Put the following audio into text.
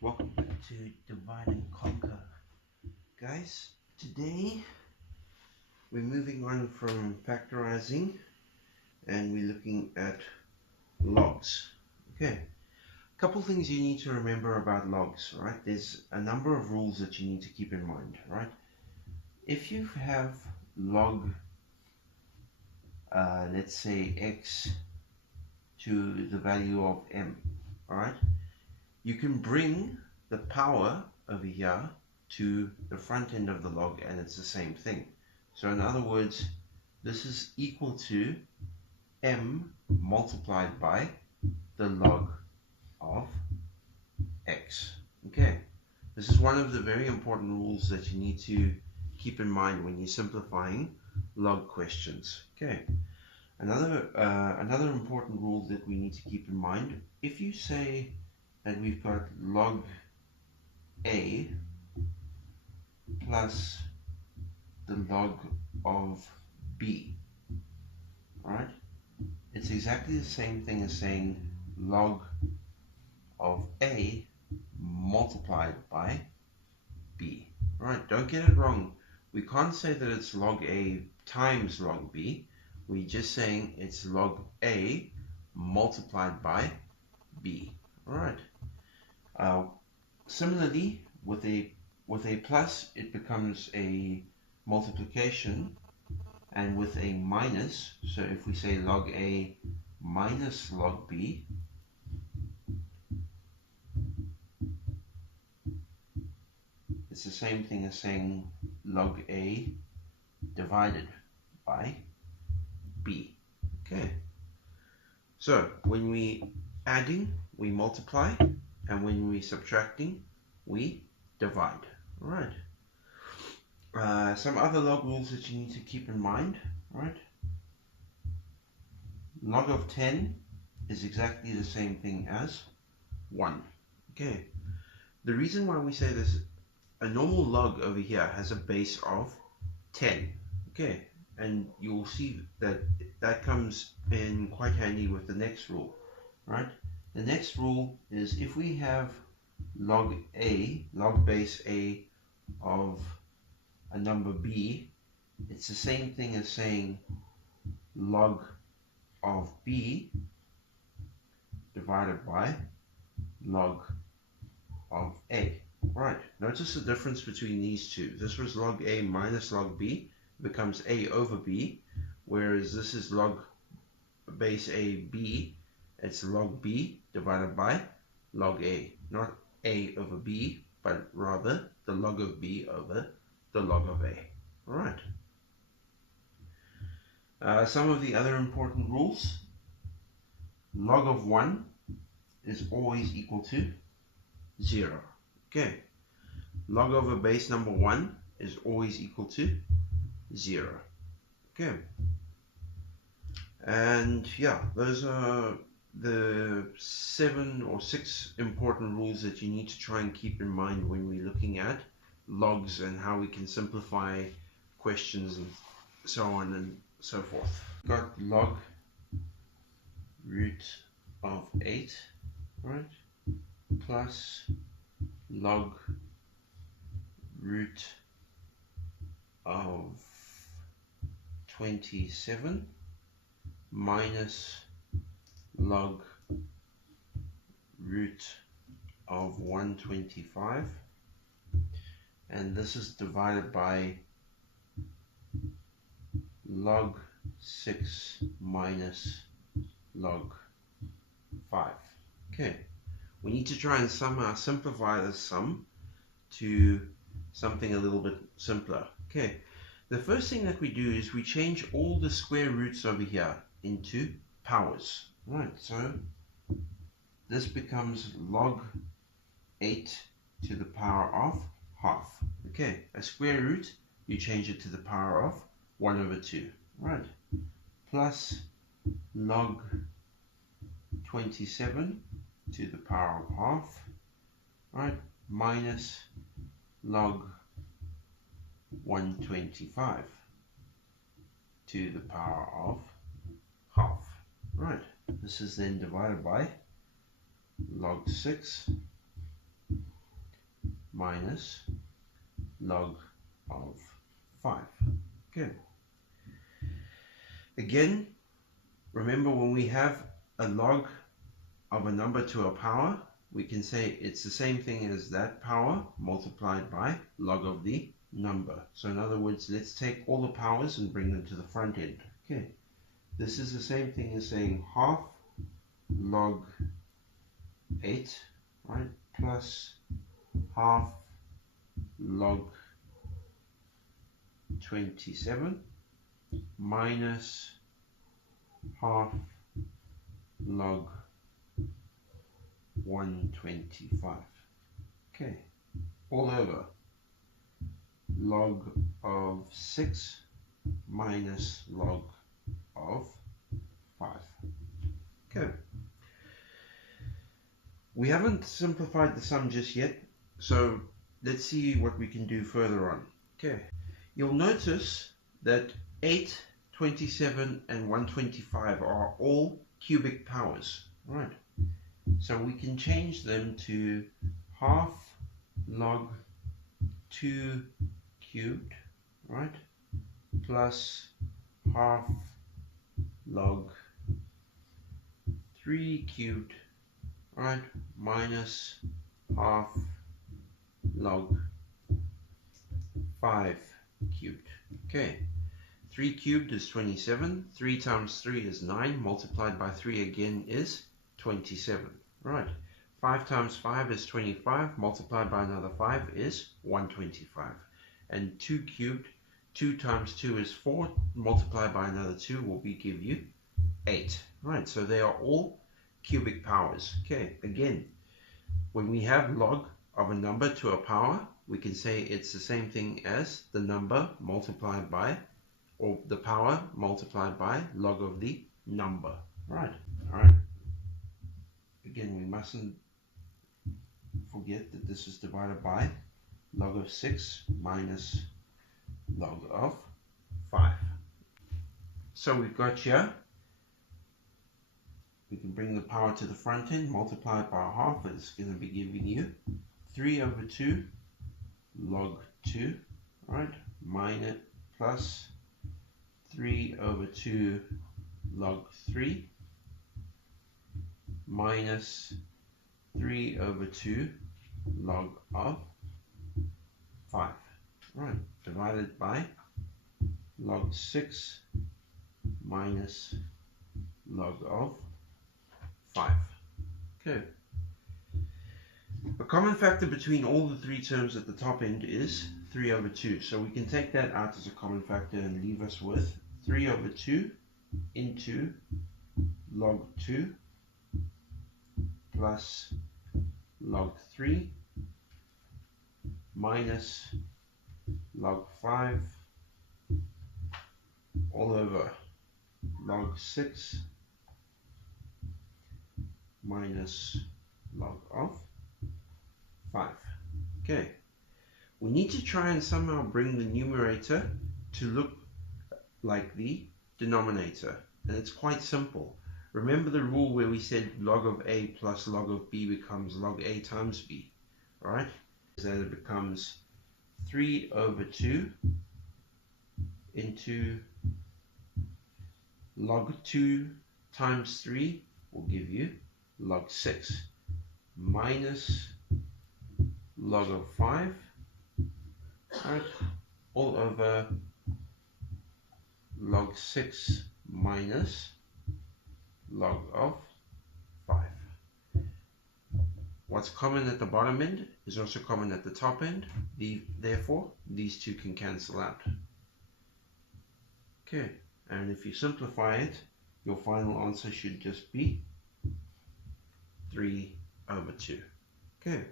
Welcome back to Divide and Conquer. Guys, today we're moving on from factorizing and we're looking at logs. Okay, a couple things you need to remember about logs, right? There's a number of rules that you need to keep in mind, right? If you have log, let's say x to the value of m, alright? You can bring the power over here to the front end of the log and it's the same thing. So in other words, this is equal to m multiplied by the log of x. Okay, this is one of the very important rules that you need to keep in mind when you're simplifying log questions. Okay, another important rule that we need to keep in mind, if you say that we've got log a plus the log of b, right? It's exactly the same thing as saying log of a multiplied by b, right? Don't get it wrong. We can't say that it's log a times log b. We're just saying it's log a multiplied by b, right? Similarly, with a plus, it becomes a multiplication, and with a minus, so if we say log a minus log b, it's the same thing as saying log a divided by b. Okay, so when we adding, we multiply, and when we subtracting, we divide. All right. Some other log rules that you need to keep in mind, right? Log of 10 is exactly the same thing as 1. Okay. The reason why we say this, a normal log over here has a base of 10. Okay. And you'll see that that comes in quite handy with the next rule, right? The next rule is if we have log base a of a number b, it's the same thing as saying log of b divided by log of a. Right, notice the difference between these two. This was log a minus log b, becomes a over b, whereas this is log base a b, it's log b divided by log a, not a over b, but rather the log of b over the log of a. All right. Some of the other important rules. Log of 1 is always equal to 0. Okay. Log over base number 1 is always equal to 0. Okay. And yeah, those are the 7 or 6 important rules that you need to try and keep in mind when we're looking at logs and how we can simplify questions and so on and so forth. Got log root of 8, right, plus log root of 27 minus log root of 125, and this is divided by log 6 minus log 5. Okay, we need to try and somehow simplify this sum to something a little bit simpler. Okay, the first thing that we do is we change all the square roots over here into powers. Right, so this becomes log 8 to the power of half. Okay, a square root, you change it to the power of 1 over 2. Right, plus log 27 to the power of half. Right, minus log 125 to the power of half. Right, this is then divided by log 6 minus log of 5. Okay. Again, remember when we have a log of a number to a power, we can say it's the same thing as that power multiplied by log of the number. So in other words, let's take all the powers and bring them to the front end. Okay, this is the same thing as saying half log 8, right, plus half log 27 minus half log 125. Okay, all over log of 6 minus log of 5. Okay. We haven't simplified the sum just yet, so let's see what we can do further on. Okay. You'll notice that 8, 27 and 125 are all cubic powers, right? So we can change them to half log 2 cubed, right, plus half log 3 cubed, right, minus half log 5 cubed. Okay, 3 cubed is 27, 3 times 3 is 9, multiplied by 3 again is 27, right. 5 times 5 is 25, multiplied by another 5 is 125. And 2 cubed, 2 times 2 is 4, multiplied by another 2 will give you 8. Right, so they are all cubic powers. Okay, again, when we have log of a number to a power, we can say it's the same thing as the number multiplied by, or the power multiplied by log of the number. Right, all right. Again, we mustn't forget that this is divided by log of 6 minus log of 5. So we've got here, we can bring the power to the front end, multiply it by half, it's going to be giving you 3 over 2 log 2, right, minus plus 3 over 2 log 3 minus 3 over 2 log of 5, right, divided by log 6 minus log of 5. Okay. A common factor between all the three terms at the top end is 3 over 2. So we can take that out as a common factor and leave us with 3 over 2 into log 2 plus log 3 minus log 5 all over log 6 minus log of 5. Okay, we need to try and somehow bring the numerator to look like the denominator, and it's quite simple. Remember the rule where we said log of a plus log of b becomes log a times b, right? So it becomes 3 over 2 into log 2 times 3 will give you log 6 minus log of 5, right, all over log 6 minus log of 5. What's common at the bottom end is also common at the top end. Therefore, these two can cancel out. Okay, and if you simplify it, your final answer should just be 3 over 2. Okay.